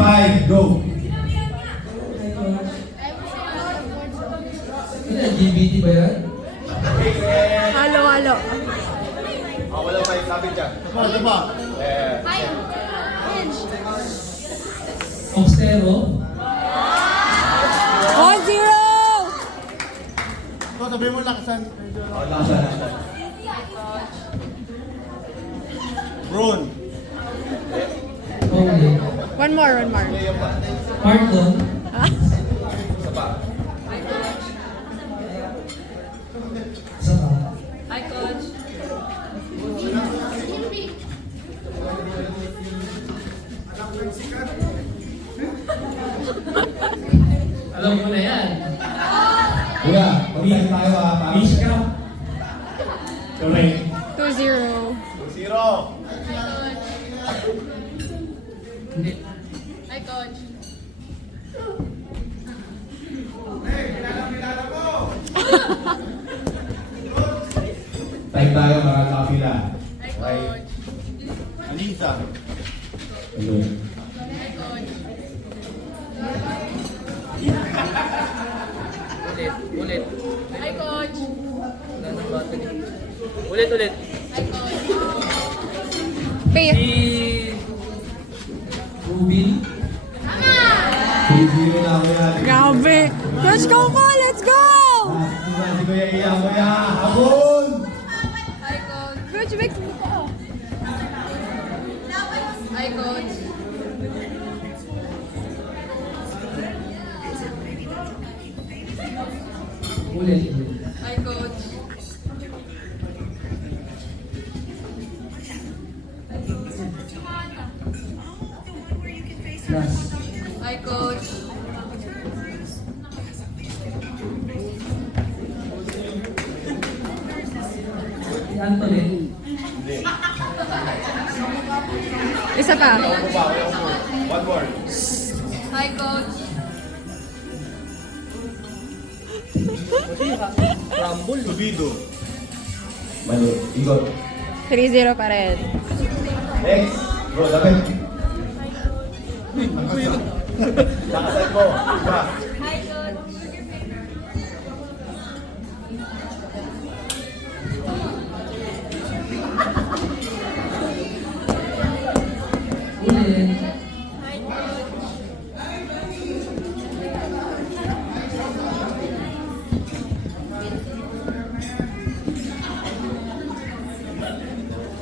35, go. LGBT ba yan? Halo, halo. Wala pa yung sabi dyan. Diba? Oxtero? 1-0! Ito, sabi mo lakasan. Lasa. Ron. Okay. One more, one more. Pardon? Ha? Isa pa. Isa pa. Hi, Coach. Alam mo na yan. Kuya, pag-tag tayo ha. Miss ka. Correct. 2-0. 0. Hindi. Hi, Coach. Time tayo, mga kapila. Hi, Coach. Alisa. Ano? Hi, Coach. Ulit. Hi, Coach. Wala nang battery. Ulit. Hi, Coach. Faith. Si... Ruby? 3-0 na ako yan. Grabe. Let's go po! Let's go! Si Kuya Iya, Kuya. Habon! Hi, Coach. Coach, mix mo po. Hi, Coach. Ulit. Hi, Coach. Last. Hi, Coach. Si Antoine. Isa pa. One more. Hi, Coach. Subido. Mali. Igot. 3-0 pa rin. Next. Bro, lapit. Lakasan mo. Iba. Hi, Coach. Ulit. Hi, Coach.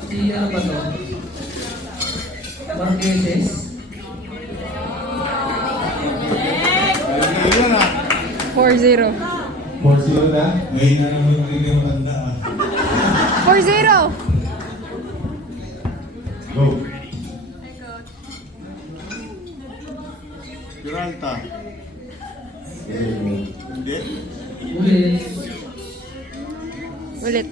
Si ano ba to? Marqueses? Ilan na? 4-0. 4-0 na? Ngayon na naman magiging matanda ah. 4-0! Go. Hi, Coach. Peralta. Hindi. Ulit. Ulit.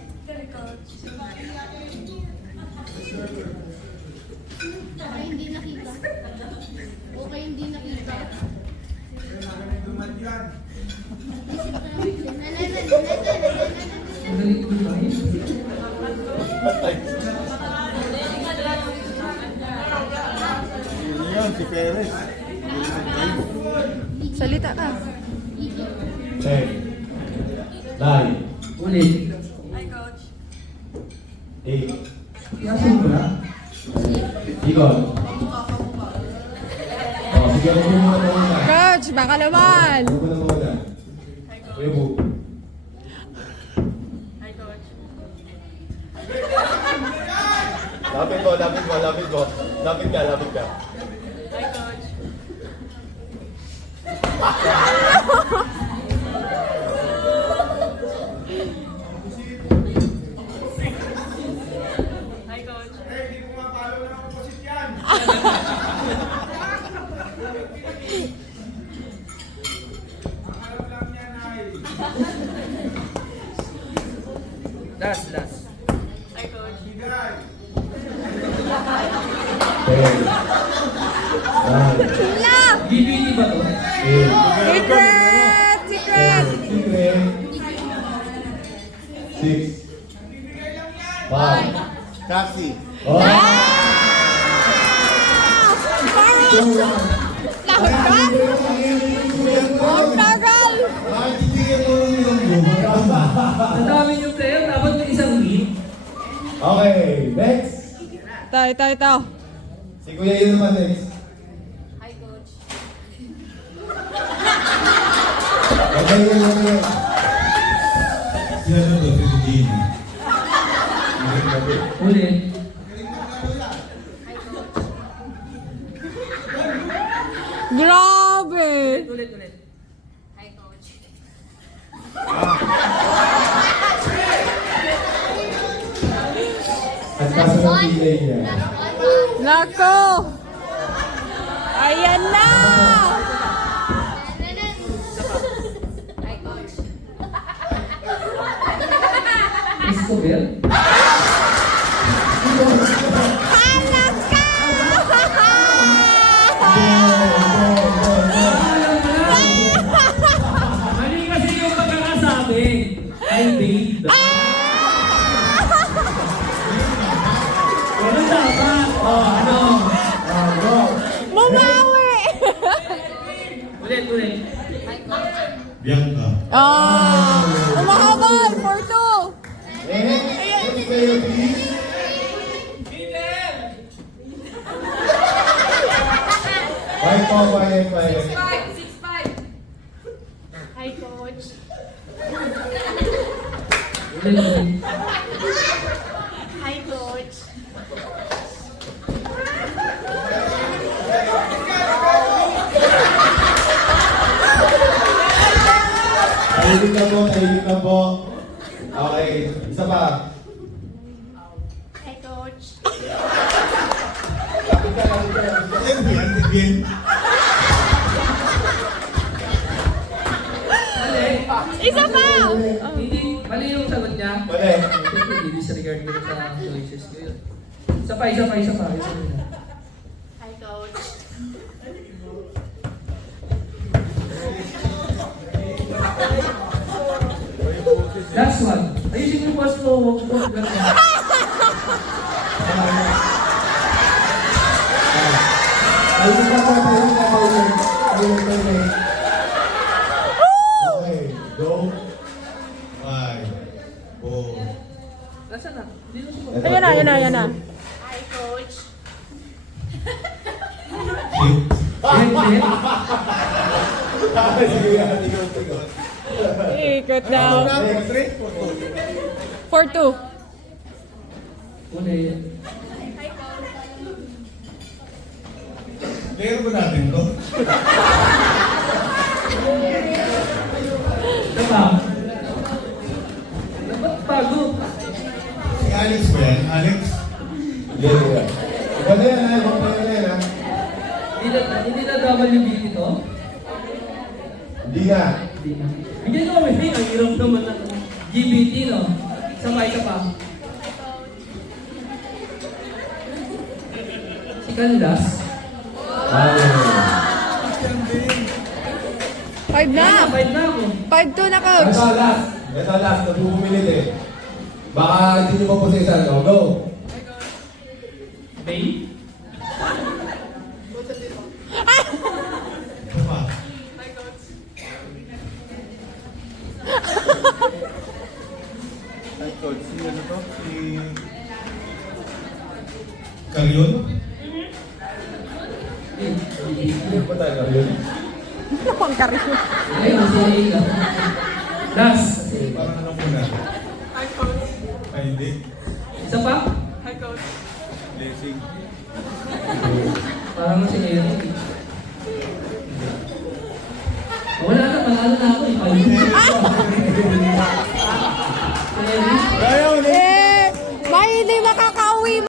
Okay, hindi nakita. Okay, hindi nakita. 11. Magaling ko ba yun? Ano yan? Si Perez. Salita ka. 10. 9. Ulit. Hi, Coach. 8. Yasin ko na. Igot. Oh, sige, huwag mo muna muna. Coach, baka naman. Huwag mo na muna. Kuya Bu. Hi, Coach. Lapit mo. Lapit ka. Hi, Coach. Hi, Coach. Last. Hi, Coach. 10. 9. Love! LGBT ba to? 8. Secret! Secret! 6. 5. Taxi. Oh! Parang! Pinahod ka? Ang tagal! Bakit ibigay mo ng ilonggo? Ang dami yung player, dapat may isang win. Okay, next. Ito. Si Kuya yun naman next. Hi, coach. Okay, yun. Si ano to? Si Jean. Ulit. Grabe! Ulit. Hi, coach. At kaso ng delay niya. Nako! Ayan na! Hi, coach. Escobar. Halak ka! Mali kasi yung pagkakasabi. Ay, babe. Ganun dapat. Ano? Go. Bumawi! Ulit. Hi, coach. Bianca. Umahabol! 4-2! Next, kayo please. Bye po, bye. 6'5". Hi, coach. Ulit. Hi, coach. Tahimik na po. Okay, isa pa. Hi, coach. Yan ba yan? Again? Isa pa! Hindi, mali yung sagot niya. Mali. Siyempre, di-disregard ko sa choices ko yun. Isa pa. Hi, coach. Last one. Ayusin yung boss mo. Huwag mo. Tahimik na po. Okay, go. 5, 4, Nasaan na? Hindi na siya. Ayan na. Hi, coach. 6, Sige, ikaw. Ikot daw. Next. 4-2. Ulit. Player ba natin to? Diba? Dapat bago. Si Alex ba yan? Alex? Yeah. Wala yan, ha? Wala yan, ha? Hindi na WB ito? Hindi nga. Hindi na. Bigyan ko kami. Ang hirap naman ng GBT, no? Isa pa. Si Canlas. 5 na! 5 na ako. 5-2 na, coach! Ito last. Nagpupumilit eh. Baka hindi nyo pa po sa isa, no? Go. Bay? Ito pa. Hi, coach. Hi, coach. Si ano to? Si... Carrion? Hindi pa tayo yun. Ang karin. Ayun, si Aida. Last. Parang ano muna? Hi, coach. Ay, hindi. Isa pa? Hi, coach. Blessing. Parang si Eric. Wala na, panalo na ako. Eh! May hindi maka